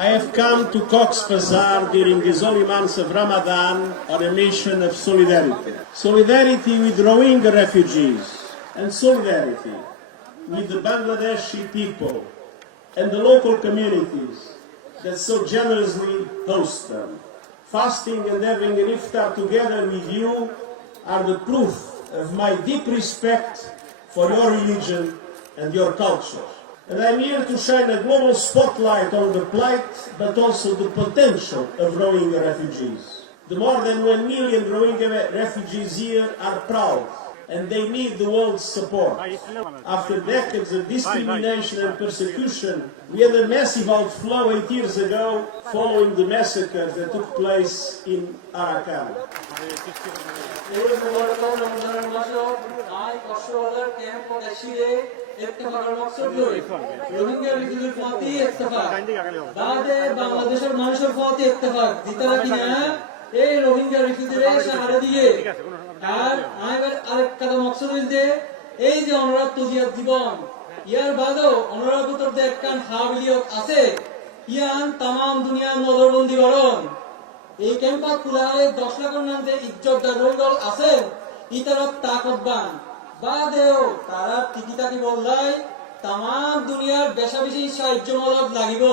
I have come to Cox's Bazar during these holy months of Ramadan on a mission of solidarity. Solidarity with Rohingya refugees and solidarity with the Bangladeshi people and the local communities that so generously host them. Fasting and having an iftar together with you are the proof of my deep respect for your religion and your culture. And I'm here to shine a global spotlight on the plight, but also the potential of Rohingya refugees. The more than one million Rohingya refugees here are proud, and they need the world's support. After decades of discrimination and persecution, we had a massive outflow eight years ago following the massacres that took place in Arakan. এই মুবারক রমজানের মাসে I কষ্টবাজার camp দেশিরে ইত্তেফাকের মকসদ লই রোহিঙ্গা রিফিউজির প্রতি ইত্তেফাক বাদে বাংলাদেশের মানুষের প্রতি ইত্তেফাক দিতে লাগি না এই রোহিঙ্গা রিফিউজিরে সাহারা দিয়ে আর আইবার আরেক কথা মকসদ হইছে, এই যে অনুরাগ তুজিয়াত জীবন, ইয়ার বাদেও অনুরাগ উত্তর যে একখান হাবিলিয়ত আছে, ইয়ান তামাম দুনিয়ার নজরবন্দি করণ এই ক্যাম্পাস খোলা হয় দশ লাখের নাম যে ইজ্জতদার রোগল আছে ইতারত তাকতবান। বাদেও তারা টিকি টাকি বললাই তামাম দুনিয়ার বেশা বেশি সাহায্য মদত লাগিব।